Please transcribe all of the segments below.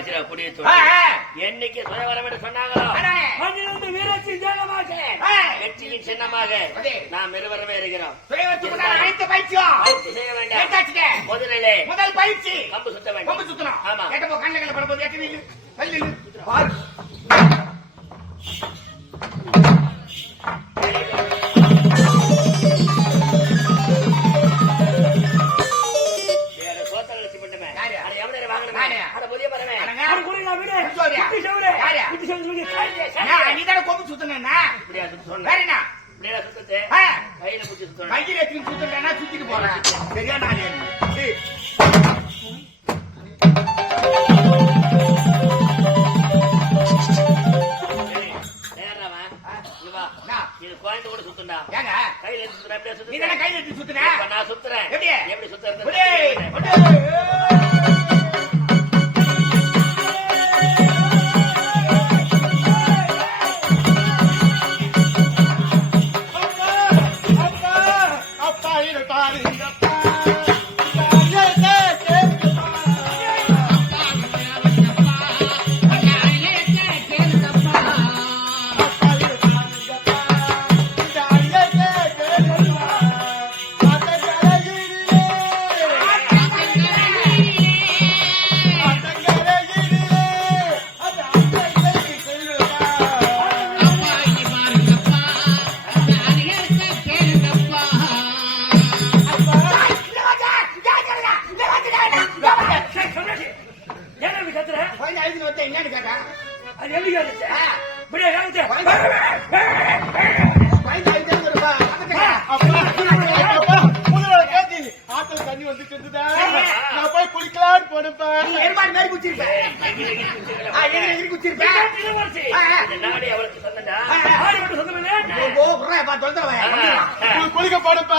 ஆச்சுடா குடிய. என்னைக்கு சுயவரம் என்று சொன்னாங்களோ ஜனமாக ஆ. வெற்றியின் சின்னமாக. நாம் இருவருமே இருக்கிறோம். அனைத்து பயிற்சியும் பயிற்சி செய்ய வேண்டாம். எடுத்தாச்சுங்க. முதலிலே முதல் பயிற்சி. கம்பு சுத்த கொம்பு வேண்டும் சுத்தணும். ஆமா. கேட்டப்போ கண்ணில் படும்போது எட்டு கத்துற? குழந்தை அழுதுன்னு வந்தா என்னன்னு கேட்டா அது எப்படி கேட்டுச்சு? ஆ. இப்படியா கேட்டுச்சு? குழந்தை அழுதுங்கிறப்பா நான் போய் குளிக்கலான்னு போனேன்ப்பா. எருமாடு மாதிரி குச்சிருக்க எகிரி, எகிரி குச்சிக்கல. ஆ, எகிரி, எகிரி குச்சிருக்க. பின்னாடி இது ஓடுச்சு. ஆ, ஆ. இந்த நாடு அவளுக்கு சொந்தம்டா. ஆ, ஆ. ஆடு மட்டும் சொந்தம் இல்ல? ஓ குர்ரா பா தொந்தரவா ஆ, ஆ. கு- குளிக்க போனேன்ப்பா.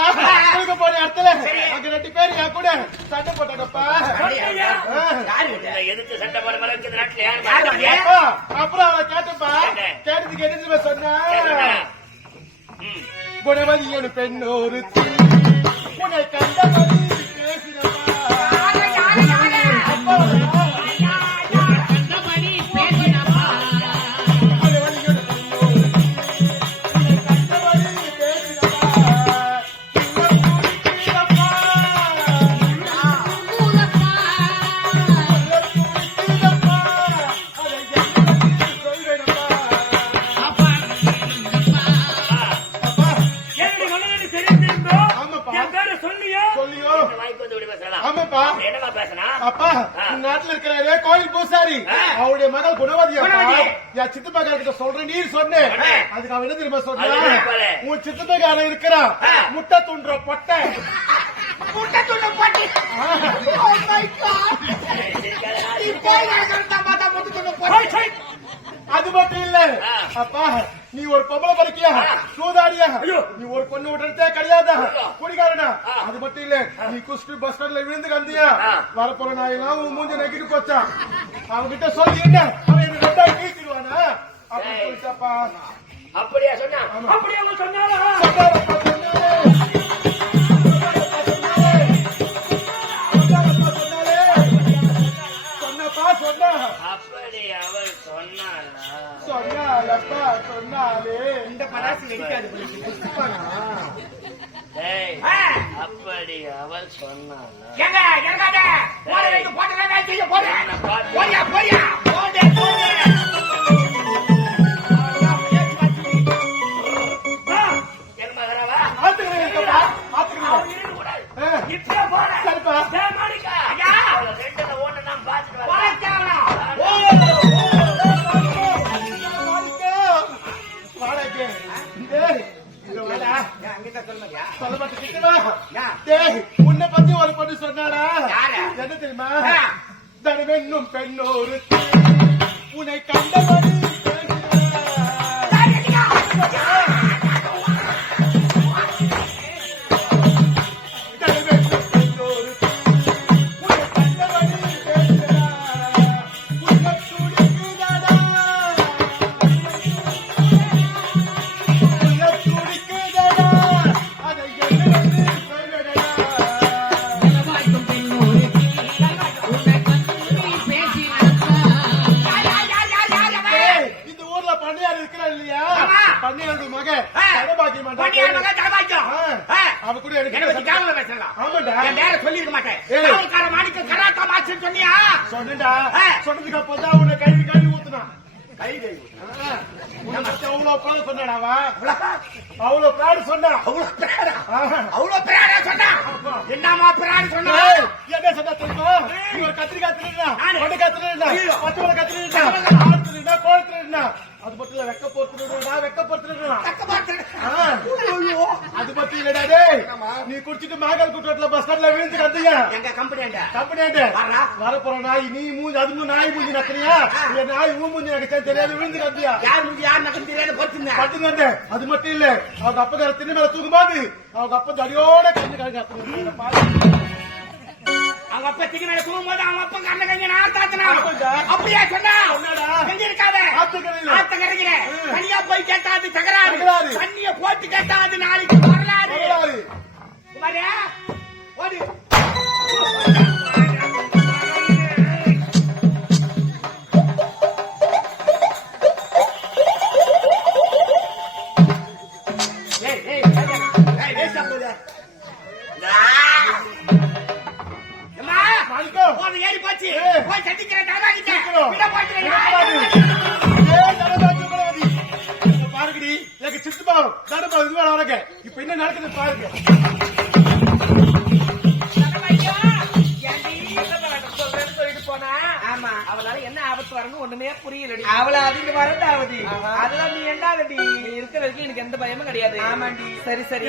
குளிக்க போன இடத்துல அங்க ரெண்டு பேர் என் கூட சண்டை போட்டாங்கப்பா. எதிர்த்து சண்டை அப்புறம் அவன் கேட்டப்பா? கேட்டதுக்கு தெரியுமா சொன்னா கேட்டா? ம். குணவதி என்ன சொன்னா பாரு? உன் சித்தப்பா இருக்கிறான். முட்டை துண்டுற பொட்டை முட்டை துண்டு போட்டு. Oh. அது மட்டும் இல்ல. அப்பா நீ ஒரு பொம்பளை பறக்கியா? ஐயோ. நீ ஒரு பொண்ணு விடுறதே கிடையாதா? ஆ. அது மட்டும் இல்ல. நீ குஸ்டு பஸ் ஸ்டாண்ட்ல விழுந்து கந்தியா. வரப்போற நாயெல்லாம் உன் மூஞ்ச நக்கிட்டு போச்சான் அவன்கிட்ட சொல்லி என்ன? அவன் என்ன ரெண்டா கீழ்த்திடுவானா அப்படின்னு. சொல்லிட்டாப்பா. அப்படியா சொன்னா. அப்படியா அவங்க சொன்னாரா சொன்னாரப்பா, சொன்னாரே. சொன்னாரப்பா, சொன்னாரே. சொன்னப்பா சொன்னா அப்படி அவள் ஏய். வைத்து போட்டு வேலை செய்ய போடு என்ன பாத்து? போடியா போடியா போடு போடு சொல்ல மாட்டேன் கிட்டவா யா. டேய் உன்னை பத்தி ஒரு பொண்ணு? என்ன தெரியுமா? ஆ. தனவென்னும் பெண்ணோரு உன்னை கண்டபடி தனபாக்கியம். ஆ. ஆ. அவ கூட எனக்கு பத்தி பேசலாம். ஆமாண்டா. என் பேரை சொல்லியிருக்க மாட்டேன். காவல்கார மாணிக்கம் கராத்தா மாஸ்டர் சொன்னியா? சொன்னேன்டா. ஆ. சொன்னதுக்கு அப்புறம் உன்னை கழுவி கழுவி ஊத்துனான். கை கை. ஆ. உன்னை பத்தி அவ்வளவு பிராடு சொன்னாடா அவ. அவ்வளவு பிராடு சொன்னா. அவ்வளவு? ஆஹா. அவ்வளவு பிராடா சொன்னா? என்னம்மா பிராடு சொன்னா? என்ன சொன்னா தெரியுமா? ஒரு கத்திரிக்காய் திருடுனா, நானு. வெண்டைக்காய் திருடுனா. ஆடு திருடுனா, கோழி திருடுனா. அது மட்டும் இல்ல, வெக்க போர் திருடுனா, வெக்க. ஆ. அது மட்டும் இல்லடா டேய். நீ குடிச்சிட்டு மாகால் குற்றத்துல பஸ் ஸ்டாண்ட்ல விழுந்து எங்க கம்பெனி? கம்பெனியாண்ட வர்றா. வரப்போற நாய் நீ மூஞ்சி அது மூணு நாய் மூஞ்சி நக்கறியா இல்ல நாய் ஊ மூஞ்சி நக்கச்சா தெரியாது விழுந்து கத்தியா யார் முடிஞ்சு யார் நக்கம் தெரியாது பொறுத்துங்க. கத்துங்க வந்து. அது மட்டும் இல்ல அவங்க அப்ப திண்ணை மேல தூக்கும்போது அவங்க அப்பா தடியோட கண்ணு கழுங்க அவங்க அப்பா திங்க மேல தூங்கும்போது அவங்க அப்பா கண்ண கங்க நான் தாத்தனா. அப்படியே சொன்னா சொன்னாடா. செஞ்சு இருக்காத. ஆத்தக்கரையில ம். தனியா போய் கேட்டா அது தகராறு. தண்ணிய போட்டு கேட்டா அது நாளைக்கு வரலாறு வரலாறு. குமாரே ஓடு போச்சு. போய் சந்திக்கிறேன், தாதாகிட்ட. சீக்கிரம். விட பாருங்கடி எனக்கு சித்துப்பா தனபா இது வேற வரங்க இப்ப என்ன நடக்குது பாருங்க. ஆமா. அவளால என்ன ஆபத்து வரணும் ஒண்ணுமே புரியலடி. அவள அதிக வரண்டாவதி அதெல்லாம் நீ என்னடி நீ இருக்கிற வரைக்கும் எனக்கு எந்த பயமும் கிடையாது. ஆமாண்டி. சரி சரி.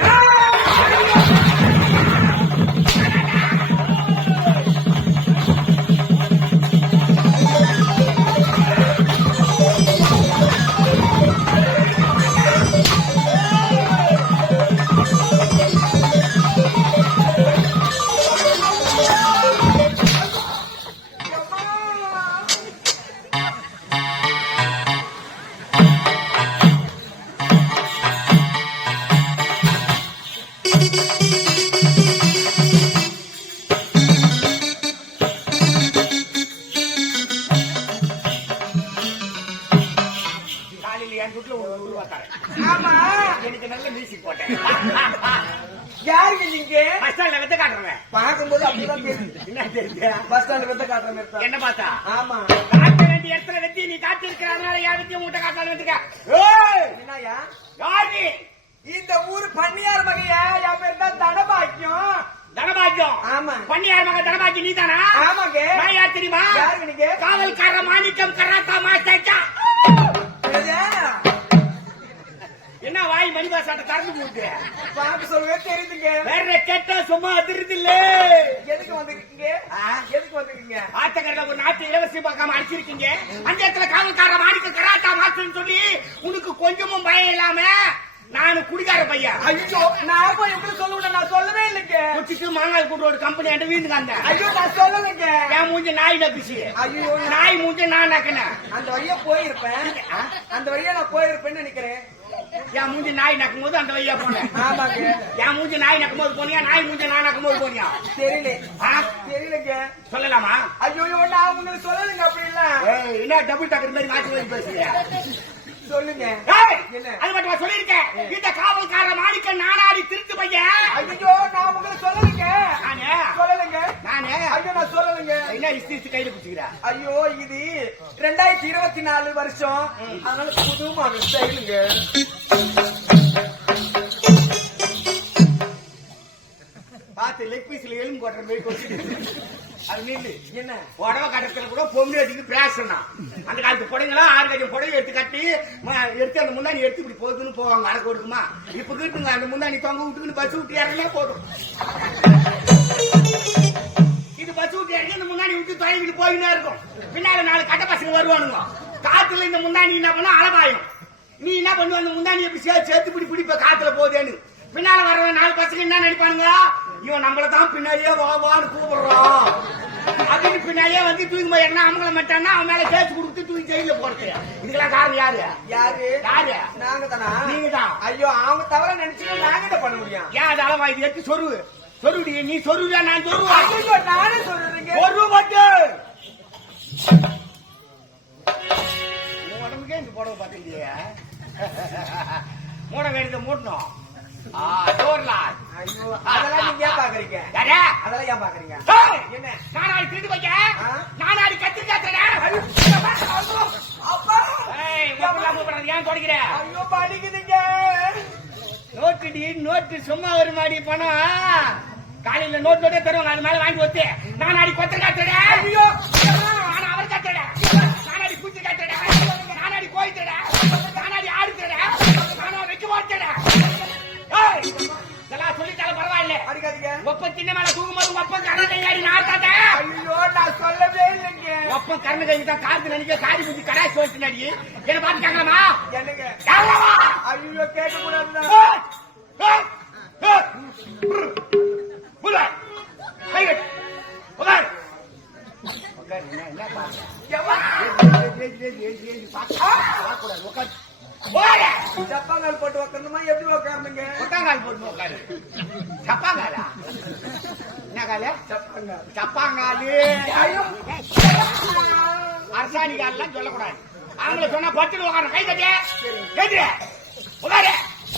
நீ காட்டி இருக்கிறதுனால என் வெத்தி உங்ககிட்ட காட்டாலும் யார் இந்த ஊர் பண்ணியார் மகையா என் பேர் தான் தனபாக்கியம். தனபாக்கியம்? ஆமா. பண்ணியார் மக தனபாக்கி நீ தானா ஆமாங்க. நான் யார் தெரியுமா? காவல்கார மாணிக்கம் கராத்தா மாஸ்டர் வாய் மணிபா சாட்டை திறந்து போட்டு பார்க்க சொல்லவே தெரியுதுங்க. வேற கெட்ட சும்மா அதிருது இல்ல எதுக்கு வந்திருக்கீங்க? எதுக்கு வந்திருக்கீங்க? ஆத்தக்கரையில ஒரு நாட்டு இலவசி பார்க்காம அடிச்சிருக்கீங்க. அந்த இடத்துல காவல்கார மாணிக்கம் கராத்தா மாஸ்டர்னு சொல்லி உனக்கு கொஞ்சமும் பயம் இல்லாம நானு குடிகார பையன். ஐயோ நான் போய் எப்படி சொல்லுவேன் நான் சொல்லவே இல்லைங்க. குச்சிக்கு மாங்காய் கூட்டு ஒரு கம்பெனி அண்டு வீந்துக்காந்த ஐயோ நான் சொல்லலைங்க. என் மூஞ்சி நாய் நப்பிச்சு ஐயோ. நாய் மூஞ்சி நான் நக்கினேன். அந்த வழியா போயிருப்பேன். அந்த வழியா நான் போயிருப்பேன்னு நினைக்கிறேன். என் மூஞ்சி நாய் நக்கும் போது அந்த வழியா போனேன் என் மூஞ்சி நாய் நக்கும் போது போனியா? நாய் மூஞ்சி நான் நக்கும் போது போனியா? தெரியல? தெரியலங்க. சொல்லலாமா? ஐயோ நான் உங்களுக்கு சொல்லலைங்க அப்படி இல்ல என்ன டபுள் டக்கர் மாதிரி மாற்றி மாற்றி பேசுறியா? சொல்லுங்க? அது மட்டும் நான் சொல்லியிருக்கேன். இந்த காவல்கார மாணிக்க நானாடி திருட்டு பையன். ஐயோ நான் உங்களுக்கு சொல்லலைங்க. நானே? சொல்லலைங்க. நானே? ஐயோ நான் சொல்லலைங்க. என்ன இஸ்தி இஸ்தி கையில பிடிச்சிக்கிறா ஐயோ இது ரெண்டாயிரத்தி இருபத்தி நாலு வருஷம். அதனால புது மாடல் ஸ்டைலுங்க பார்த்து லெக் பீஸ்ல எலும்பு கொட்டுற மாதிரி கொட்டிட்டு அது நில்லு. என்ன? புடவை கட்டத்துல கூட பொம்பளை அடிக்கு பேசணும் அந்த காலத்து புடவைங்களாம் ஆறு கஜம் புடவை எடுத்து கட்டி எடுத்து அந்த முந்தாணி எடுத்து இப்படி போகுதுன்னு போவாங்க. அரை கொடுக்குமா இப்ப கிட்டுங்க. அந்த முந்தாணி தொங்க விட்டுக்குன்னு பஸ் விட்டு இறங்கினா போதும். இது பஸ் விட்டு இறங்கி இந்த முந்தாணி விட்டு தொலைவிட்டு போயினே இருக்கும். பின்னால நாலு கட்ட பசங்க வருவானுங்க. காத்துல இந்த முந்தாணி என்ன பண்ணா அளவாயும் நீ என்ன பண்ணுவ? அந்த முந்தாணி எப்படி சேர்த்து சேர்த்து பிடி பிடிப்ப காத்துல போதேன்னு. பின்னால வரவன் நாலு பசங்க என்ன நினைப்பானுங்க? இவன் நம்மள தான் பின்னாடியே வா வான்னு கூப்பிடுறான். அப்படின்னு பின்னாடியே வந்து தூக்கி போய் என்ன அமங்கல மாட்டான்னா அவன் மேல கேஸ் கொடுத்து தூக்கி ஜெயில போறது இதுக்கெல்லாம் காரணம் யாரு? யாரு? யாரு? நாங்க தானா? நீங்க தான். ஐயோ அவங்க தவிர நினைச்சுட்டு நாங்க என்ன பண்ண முடியும்? ஏன் அது அளவா இது எடுத்து சொருவு சொருடி நீ சொருவியா நான் சொருவா? ஐயோ நானே சொல்றேங்க. ஒரு மட்டு உன் உடம்புக்கே இந்த புடவை பார்த்துக்கிட்டியா. மூட வேண்டியதை லாக் ஐயோ அதெல்லாம் நீங்க ஏன் பாக்குறீங்க? யாரே? அதெல்லாம் ஏன் பாக்குறீங்க? டேய், என்ன? நானாடி திருட்டு வைக்க? நானாடி அப்பா. மூப்பலாம் ஏன் தொடக்கிற? ஐயோ படிக்குதுங்க. நோட்டுடி நோட்டு சும்மா ஒரு மாடி பணம் காலையில நோட் நோட்டே தருவாங்க அது மேல வாங்கி வச்சு நானாடி கொத்தர காத்தடா ஐயோ. அடிக்காதீங்க ஒப்ப சின்ன மேல தூங்கும்போது ஒப்ப கரண கையாடி நாட்டாத ஐயோ நான் சொல்லவே இல்லைங்க ஒப்ப கரண கை தான் காத்து நினைக்க காரி முஞ்சி கடாய் சொல்லிட்டு என்ன கேட்கலாமா என்னங்க ஐயோ கேட்க! உட்காரு! பாத்து-! ஜப்பாங்கால் போட்டு உக்காரணுமா எப்படி உக்காரணுங்க கொட்டாங்கால் போட்டு உட்காரு. சப்பாங்காலா? என்ன காலு? சப்பாங்காலு. ஐயோ. அரசாணி கால்லாம் சொல்லக்கூடாது ஆம்பளை சொன்னா பட்டுன்னு உட்காரு கை தட்டி கேட்டுரு உட்காரு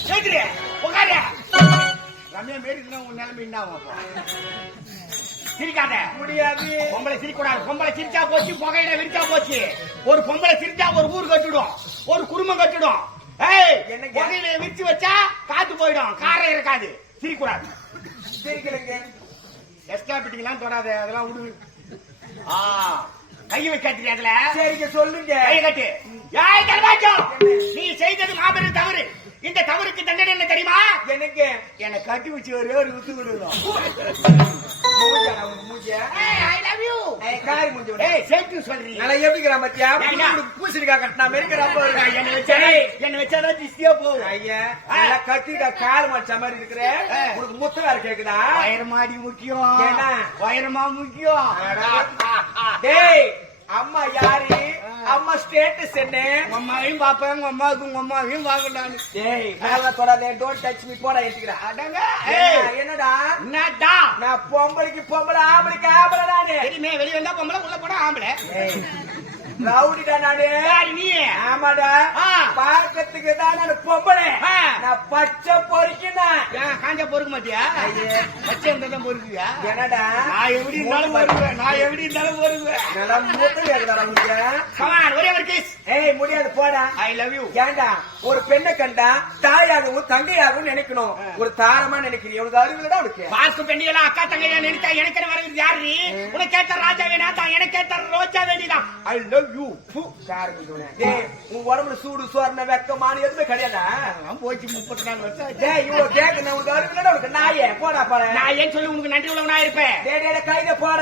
கேட்டுரு உட்காரு ரம்யா மாரி இருந்தா உன் நிலைமை என்ன ஆகும் அப்போ? சிரிக்காத. முடியாது. பொம்பளை சிரிக்கூடாது. பொம்பளை சிரிச்சா போச்சு புகையில விரிச்சா போச்சு. ஒரு பொம்பளை சிரிச்சா ஒரு ஊர் கட்டிடும். ஒரு குடும்பம் கட்டிடும். ஏய்? புகையில விரிச்சு வச்சா காத்து போயிடும். காரம் இருக்காது. சிரிக்கூடாது. சிரிக்கலைங்க. எக்ஸ்ட்ரா பிட்டிங்கெல்லாம் தொடாத. அதெல்லாம் விடு ஆ கை வைக்காது அதுல சரிங்க சொல்லுங்க. கை கட்டு. ஏய் தர்மாஜம் நீ செய்தது மாபெரும் தவறு. இந்த தவறுக்கு தண்டனை என்ன தெரியுமா? எனக்கு என்னை கட்டி வச்சு ஒரே ஒரு உத்து பாரு என்ன வச்சா என்ன வச்சாதான் திஷ்டியா போகும். ஐயா கத்திட்டா கால் மச்ச மாதிரி இருக்கிற. உனக்கு முத்த வேற கேக்குதா? வயரமாடி முக்கியம். ஏன்னா? வயரமா முக்கியம். டேய் அம்மா யாரு? அம்மா ஸ்டேட்டஸ் என்ன? உங்க அம்மாவையும் பாப்பேன் உங்க அம்மாவுக்கு உங்க அம்மாவையும் பார்க்கண்டான்னு டேய் மேல தொடாதே டோன்ட் டச் மீ போடா எடுத்துக்கிறா. அடங்க ஏய் என்னடா? என்னடா? நான் பொம்பளைக்கு பொம்பளை ஆம்பளைக்கு ஆம்பளை நானு வெளிய வந்தா பொம்பளை உள்ள போனா ஆம்பளை. ஏய், ரவுடிடா நானு. நீ? ஆமாடா. ஆ. பார்க்கறதுக்கு தான் நான் பொம்பளை. நான் பச்சை பொறிக்கினா ஏன் காஞ்சா பொறுக்க மாட்டியா. பச்சை இருந்தா தான் பொறுக்குவியா? என்னடா? நான் எப்படி இருந்தாலும் பொறுக்குவேன். நான் எப்படி இருந்தாலும் பொறுக்குவேன். நல்லா கேக்குதாடா ஒரே ஒரு கிஸ் ஏய் முடியாது போடா. ஐ லவ் யூ ஏண்டா ஒரு பெண்ணை கண்டா தாயாகவும் தங்கையாகவும் நினைக்கணும். ஒரு தாரமா நினைக்கிறீ உனக்கு அறிவுலடா உனக்கு. பார்க்கு அக்கா தங்கையா நினைத்தா எனக்கு வரது யாரு உனக்கு ஏத்த ராஜா வேணா தான். எனக்கு ஏத்த ரோஜா வேண்டிதான் ஐ லவ் யூ டேய் உன் உடம்புல சூடு சோர்ண வெக்கமான எதுவுமே கிடையாதா? போச்சு முப்பத்தி நாலு வருஷம் ஆச்சு. டேய் இவ்வளவு கேட்க உனக்கு அறிவுலடா உனக்கு நாயே போடா போட. நான் ஏன் சொல்லி உனக்கு நன்றி உள்ளவனா இருப்பேன்? டேய் கையில போட.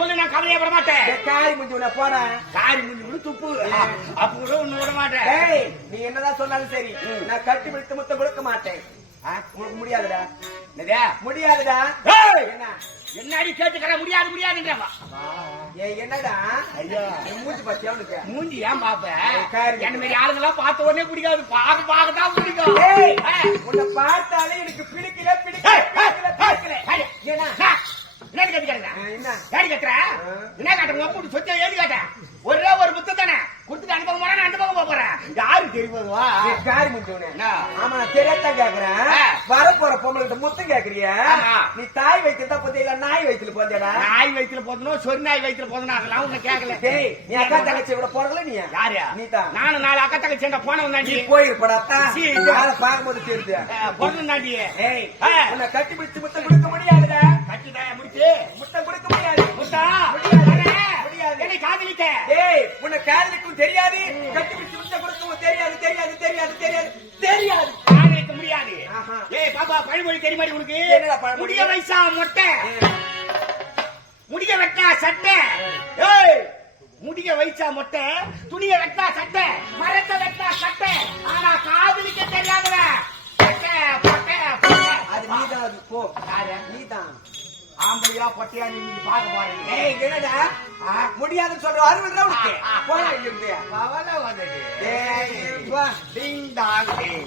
சொல்லி நான் கவலையே விட மாட்டேன். காரி முடிஞ்சு உன போட. காரி முடிஞ்சு கூட துப்பு. அப்ப கூட விட மாட்டேன். டேய் நீ என்னதான் சொன்னாலும் சரி. நான் கட்டி பிடித்து முத்தம் கொடுக்க மாட்டேன். உனக்கு முடியாதுடா? முடியாதுடா! என்ன? என்னடி கேட்டுக்கிற? முடியாது முடியாதுன்றவா. என்னடா? ஐயா. என் மூஞ்சி பாத்தியா உனக்கு? மூஞ்சி ஏன் பாப்ப. என்ன மாதிரி ஆளுங்கெல்லாம் பார்த்த உடனே பிடிக்காது. பாக்க பாக்க தான் பிடிக்கும் உன்னை பார்த்தாலே எனக்கு பிடிக்கல பிடிக்கல பிடிக்கல ஏன்னா என்ன? கத்துற என்ன? காட்ட? உங்க அப்பா சொத்தை ஏதி காட்ட? ஒரே ஒரு புத்த தானே கொடுத்துட்டு அந்த பக்கம் போறேன் அந்த பக்கம் போக போறேன் தெரியுமா ஏய், காரி என்ன? ஆமா நான் தெரியாதான் கேக்குறேன். வர போற பொம்பளை கிட்ட முத்தம் கேக்குறிய. நீ தாய் தான் போதியா நாய் வயித்துல போதியாடா நாய் வயித்துல போதணும் சொறி நாய் வயித்துல போதணும் அதெல்லாம் உன்னை கேட்கல டேய் நீ அக்கா தங்கச்சி விட போறல நீ? யாரு? நீ தான் நானும் நாலு அக்கா தங்கச்சி போனவன் நீ போயிருப்படா தெரியுது. பொண்ணு தாண்டி. ஏய் ஆ. உன்னை கட்டி பிடிச்சு முத்தம் கொடுக்க முடியாதுடா. கட்டிட்ட முடிச்சு. முத்தம் கொடுக்க முடியாது. முத்தா. முடியாது. முடியாது. என்னை காதலிக்க. ஏய் உன்னை காதலிக்கும் தெரியாது. கட்டி பிடிச்சு முத்தம் கொடுக்கவும் தெரியாது தெரியாது தெரியாது தெரியாது தெரியாது. காதலிக்க முடியாது. ஏய் பாப்பா பழமொழி தெரியுமாடி உனக்கு? முடிய வயசா மொட்டை. முடிய வெட்டா சட்டை. ஏய் முடிய வயசா மொட்டை. துணிய வெட்டா சட்டை. மரத்தை வெட்டா சட்டை. ஆனா காதலிக்க தெரியாதவன் பொட்டை, பொட்டை. அது நீதான் போ? நீதான். ஆம்பளையா பொட்டையா நீங்க பாக்க போறீங்க. ஏய் என்னடா? முடியாதுன்னு சொல்ற ரூபா உனக்கு போடா இங்க இருந்து. கவலை வந்துட்டு ஏய் வா. Ding dong ding.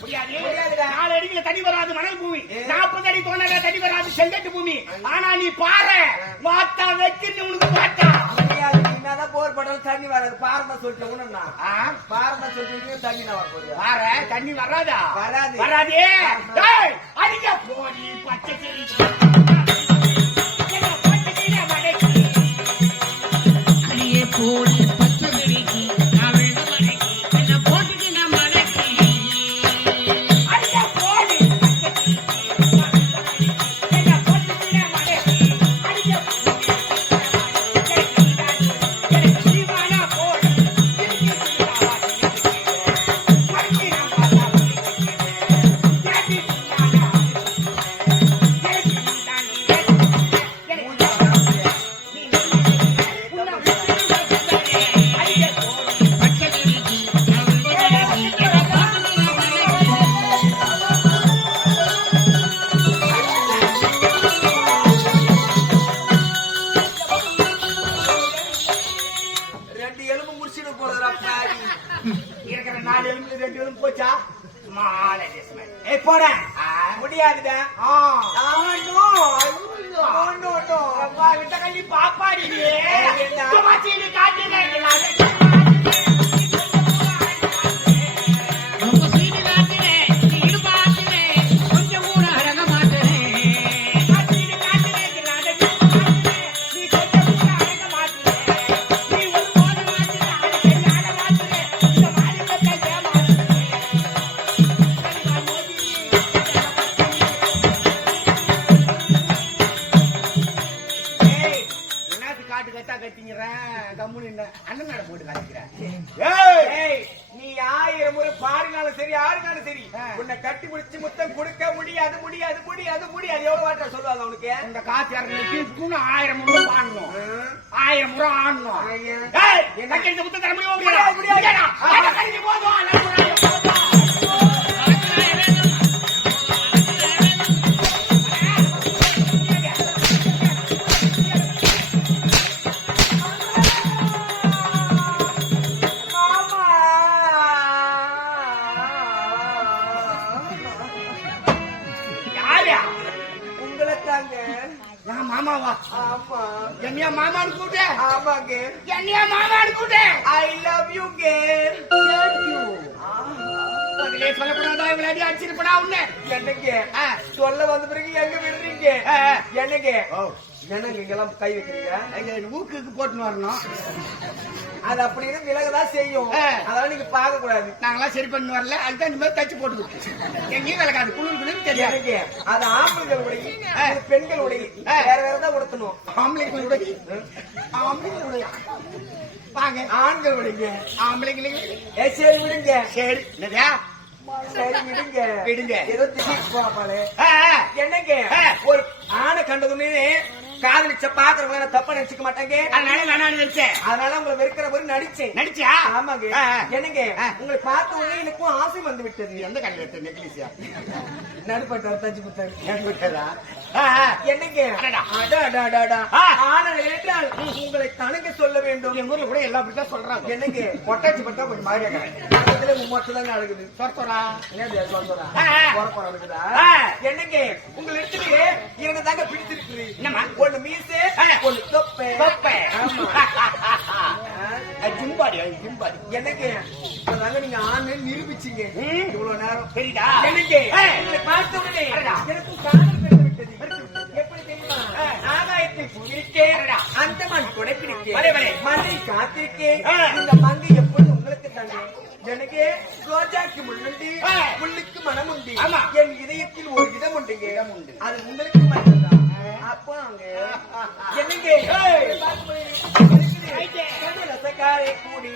முடியாது. முடியாதுடா. நாலு அடியில தண்ணி வராது மணல் பூமி. நாற்பது அடி தோணல தண்ணி வராது செங்கட்டு பூமி. ஆனா நீ பாரு மாத்தா வைக்கணும் உனக்கு நீ என்னதான் போர் பண்றது தண்ணி வராது. பாருந்தா சொல்லிட்டு உடனே ஆ, பாருந்தா சொல்லிட்டு தண்ணி நான் வரப்போகுது வார தண்ணி வராதா? வராது. வராதே. பச்சை கிளி. போட்டுன்னு வரணும். அது அப்படின்னு விலகதான் செய்யும். அதெல்லாம் நீங்க பார்க்க கூடாது நாங்களாம் சரி பண்ணி வரல. அதுதான் இந்த மாதிரி தச்சு போட்டு எங்கேயும் விளக்காது குளிர் குளிர் தெரியாது. அது ஆண்கள் உடை ஆ. இது பெண்கள் உடை ஆ. வேற வேற தான் உடுத்தணும். ஆம்பளைங்க உடைய ஆம்பளைங்க உடைய வாங்க. ஆண்கள் உடைங்க ஆம்பளைங்களுக்கு ஏ சரி விடுங்க. சரி. சரி விடுங்க. விடுங்க. ஏதோ ஆ, ஆ. என்னங்க. ஒரு ஆணை கண்டதுன்னு காதலிச்ச பாக்குறவங்க நான் தப்பா நினைச்சுக்க மாட்டாங்க? அதனால வேணாம்னு நினைச்சேன்? அதனால உங்களை வெறுக்கிற மாதிரி நடிச்சேன். நடிச்சியா ஆமாங்க. என்னங்க. உங்களை பார்த்த உடனே எனக்கும் ஆசை வந்து விட்டது. எந்த கடையில் நெக்லீஸியா? நடுப்பட்டார் தச்சு கொடுத்தாரு ஆ. என்னங்க. ஆனால் என்றால் உங்களை தனக்கு சொல்ல வேண்டும். எங்க ஊர்ல கூட எல்லாம் அப்படித்தான் சொல்றாங்க. என்னங்க? பொட்டாச்சி பட்டா கொஞ்சம் சொல்றா ஆ, ஆ. போற போற இருக்குதா ஆ. என்னங்க? உங்க இடத்துல இரண்டு தாங்க பிடிச்சிருக்கு? ஒண்ணு மீசு. ஒண்ணு தொப்பை. தொப்பை. ஜிம்பாடி என்னங்க? நீங்க ஆண் நிரூபிச்சீங்க. இவ்வளவு நேரம். தெரியுதா? என்னங்க. உங்களை பார்த்த உடனே. எனக்கும் காதல் விட்டது எப்படி தெரியுமா. ஆகாயத்தில். அந்த மண். மண்ணை காத்திருக்கேன். இந்த எப்பொழுது உங்களுக்கு தானே எனக்கு ரோஜாக்கு முள்ளுண்டு. முள்ளுக்கு மனம் உண்டு. என் இதயத்தில் ஒரு இடம் உண்டுங்க இடம் உண்டு. அது உங்களுக்கு மட்டும்தான் அப்போ அங்க என்னங்க ரசக்காரை கூடி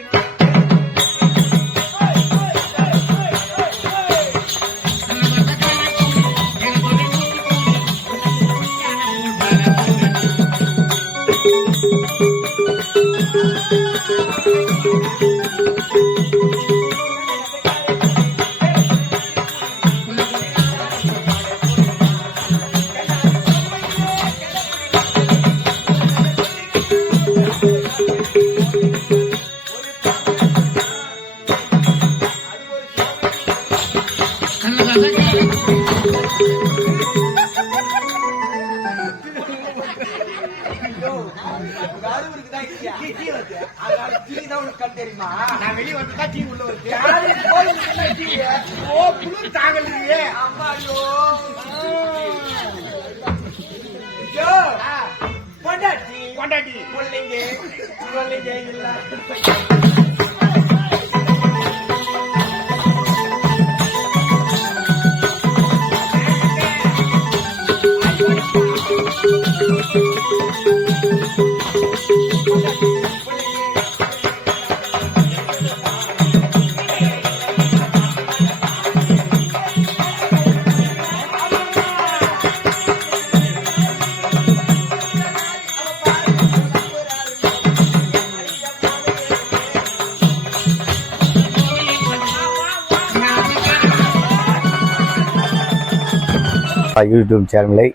யூடியூப் சேனலை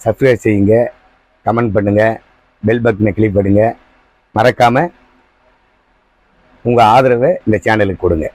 சப்ஸ்கிரைப் செய்யுங்க கமெண்ட் பண்ணுங்கள் பெல் பட்டனை கிளிக் பண்ணுங்கள் மறக்காமல் உங்கள் ஆதரவை இந்த சேனலுக்கு கொடுங்க.